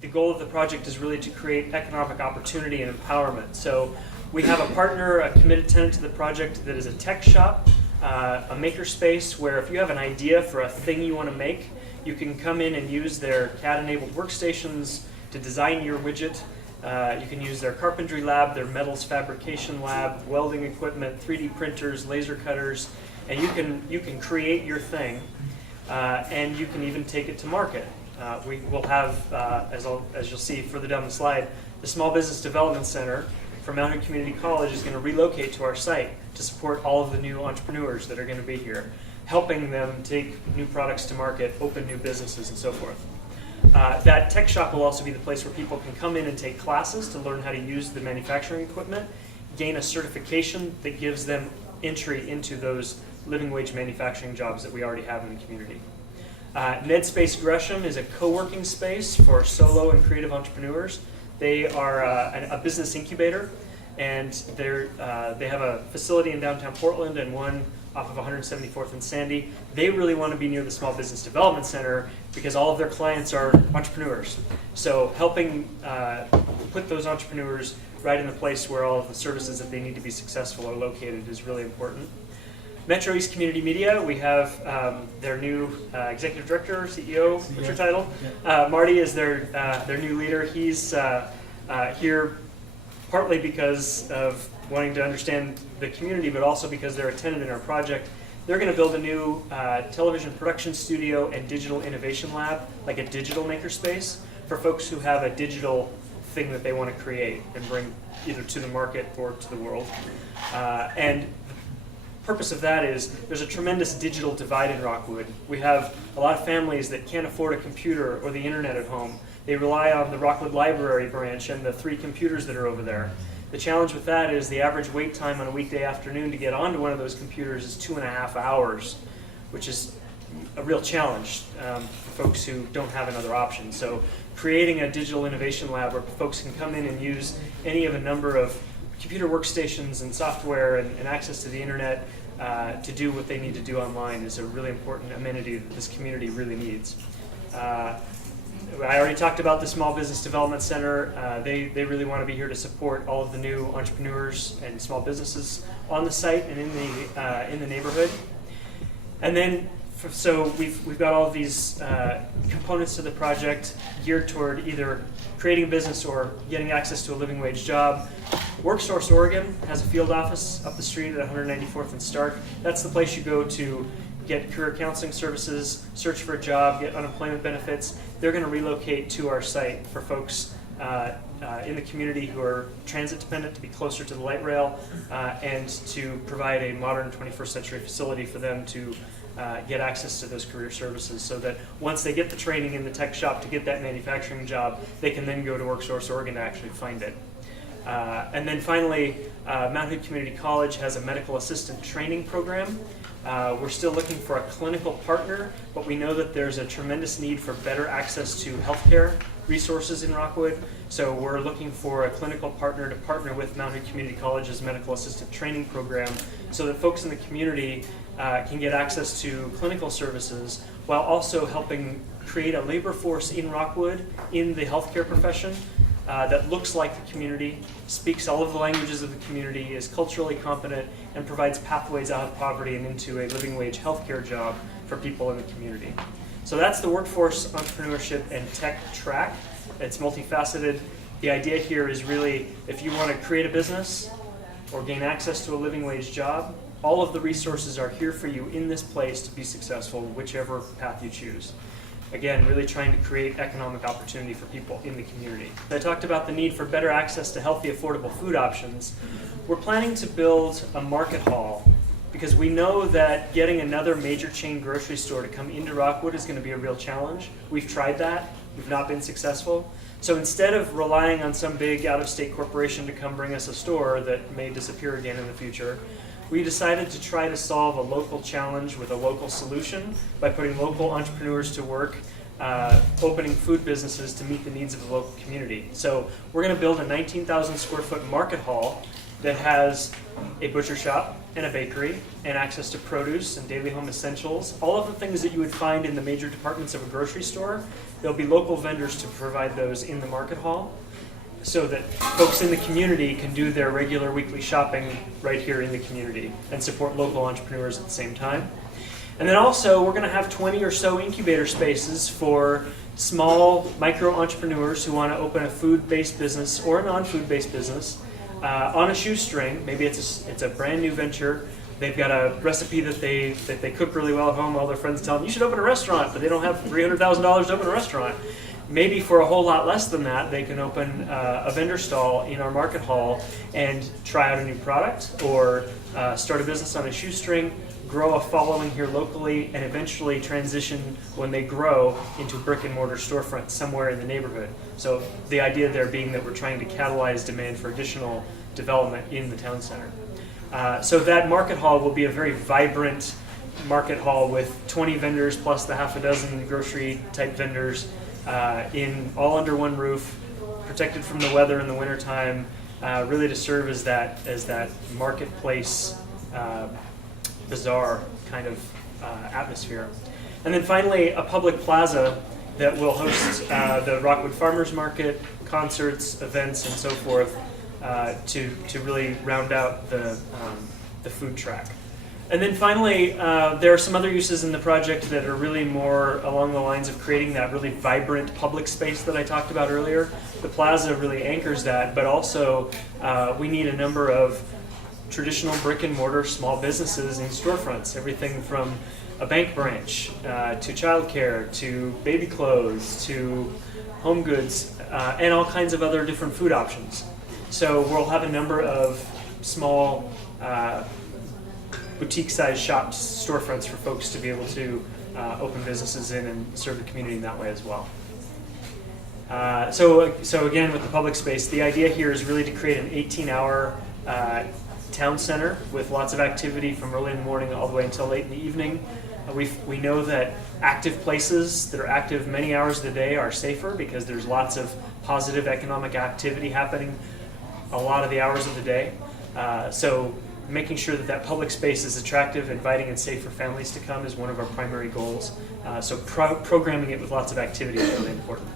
the goal of the project is really to create economic opportunity and empowerment. So we have a partner, a committed tenant to the project that is a tech shop, a maker space where if you have an idea for a thing you want to make, you can come in and use their CAD-enabled workstations to design your widget. You can use their carpentry lab, their metals fabrication lab, welding equipment, 3D printers, laser cutters, and you can create your thing, and you can even take it to market. We will have, as you'll see further down the slide, the Small Business Development Center for Mount Hood Community College is going to relocate to our site to support all of the new entrepreneurs that are going to be here, helping them take new products to market, open new businesses, and so forth. That tech shop will also be the place where people can come in and take classes to learn how to use the manufacturing equipment, gain a certification that gives them entry into those living wage manufacturing jobs that we already have in the community. Nedspace Gresham is a co-working space for solo and creative entrepreneurs. They are a business incubator, and they have a facility in downtown Portland and one off of 174th and Sandy. They really want to be near the Small Business Development Center because all of their clients are entrepreneurs. So helping put those entrepreneurs right in the place where all of the services that they need to be successful are located is really important. Metro East Community Media, we have their new executive director, CEO, what's your title? Marty is their new leader. He's here partly because of wanting to understand the community, but also because they're a tenant in our project. They're going to build a new television production studio and digital innovation lab, like a digital makerspace, for folks who have a digital thing that they want to create and bring either to the market or to the world. And the purpose of that is there's a tremendous digital divide in Rockwood. We have a lot of families that can't afford a computer or the internet at home. They rely on the Rockwood Library branch and the 3 computers that are over there. The challenge with that is the average wait time on a weekday afternoon to get onto one of those computers is 2.5 hours, which is a real challenge for folks who don't have another option. So creating a digital innovation lab where folks can come in and use any of a number of computer workstations and software and access to the internet to do what they need to do online is a really important amenity that this community really needs. I already talked about the Small Business Development Center. They really want to be here to support all of the new entrepreneurs and small businesses on the site and in the neighborhood. And then, so we've got all of these components to the project geared toward either creating a business or getting access to a living wage job. WorkSource Oregon has a field office up the street at 194th and Stark. That's the place you go to get career counseling services, search for a job, get unemployment benefits. They're going to relocate to our site for folks in the community who are transit dependent to be closer to the light rail and to provide a modern 21st century facility for them to get access to those career services so that once they get the training in the tech shop to get that manufacturing job, they can then go to WorkSource Oregon to actually find it. And then finally, Mount Hood Community College has a medical assistant training program. We're still looking for a clinical partner, but we know that there's a tremendous need for better access to healthcare resources in Rockwood. So we're looking for a clinical partner to partner with Mount Hood Community College's medical assistant training program so that folks in the community can get access to clinical services while also helping create a labor force in Rockwood in the healthcare profession that looks like the community, speaks all of the languages of the community, is culturally competent, and provides pathways out of poverty and into a living wage healthcare job for people in the community. So that's the workforce, entrepreneurship, and tech track. It's multifaceted. The idea here is really if you want to create a business or gain access to a living wage job, all of the resources are here for you in this place to be successful, whichever path you choose. Again, really trying to create economic opportunity for people in the community. I talked about the need for better access to healthy, affordable food options. We're planning to build a market hall because we know that getting another major chain grocery store to come into Rockwood is going to be a real challenge. We've tried that. We've not been successful. So instead of relying on some big out-of-state corporation to come bring us a store that may disappear again in the future, we decided to try to solve a local challenge with a local solution by putting local entrepreneurs to work, opening food businesses to meet the needs of the local community. So we're going to build a 19,000 square foot market hall that has a butcher shop and a bakery and access to produce and daily home essentials. All of the things that you would find in the major departments of a grocery store, there'll be local vendors to provide those in the market hall so that folks in the community can do their regular weekly shopping right here in the community and support local entrepreneurs at the same time. And then also, we're going to have 20 or so incubator spaces for small micro entrepreneurs who want to open a food-based business or a non-food-based business on a shoestring. Maybe it's a brand new venture. They've got a recipe that they cook really well at home. All their friends tell them, you should open a restaurant, but they don't have $300,000 to open a restaurant. Maybe for a whole lot less than that, they can open a vendor stall in our market hall and try out a new product or start a business on a shoestring, grow a following here locally, and eventually transition when they grow into brick and mortar storefronts somewhere in the neighborhood. So the idea there being that we're trying to catalyze demand for additional development in the town center. So that market hall will be a very vibrant market hall with 20 vendors plus the half a dozen grocery type vendors in all under one roof, protected from the weather in the wintertime, really to serve as that marketplace bazaar kind of atmosphere. And then finally, a public plaza that will host the Rockwood Farmers Market, concerts, events, and so forth to really round out the food track. And then finally, there are some other uses in the project that are really more along the lines of creating that really vibrant public space that I talked about earlier. The plaza really anchors that, but also we need a number of traditional brick and mortar small businesses in storefronts, everything from a bank branch to childcare to baby clothes to home goods and all kinds of other different food options. So we'll have a number of small boutique-sized shops, storefronts for folks to be able to open businesses in and serve the community in that way as well. So again, with the public space, the idea here is really to create an 18-hour town center with lots of activity from early in the morning all the way until late in the evening. We know that active places that are active many hours of the day are safer because there's lots of positive economic activity happening a lot of the hours of the day. So making sure that public space is attractive, inviting, and safe for families to come is one of our primary goals. So programming it with lots of activity is really important.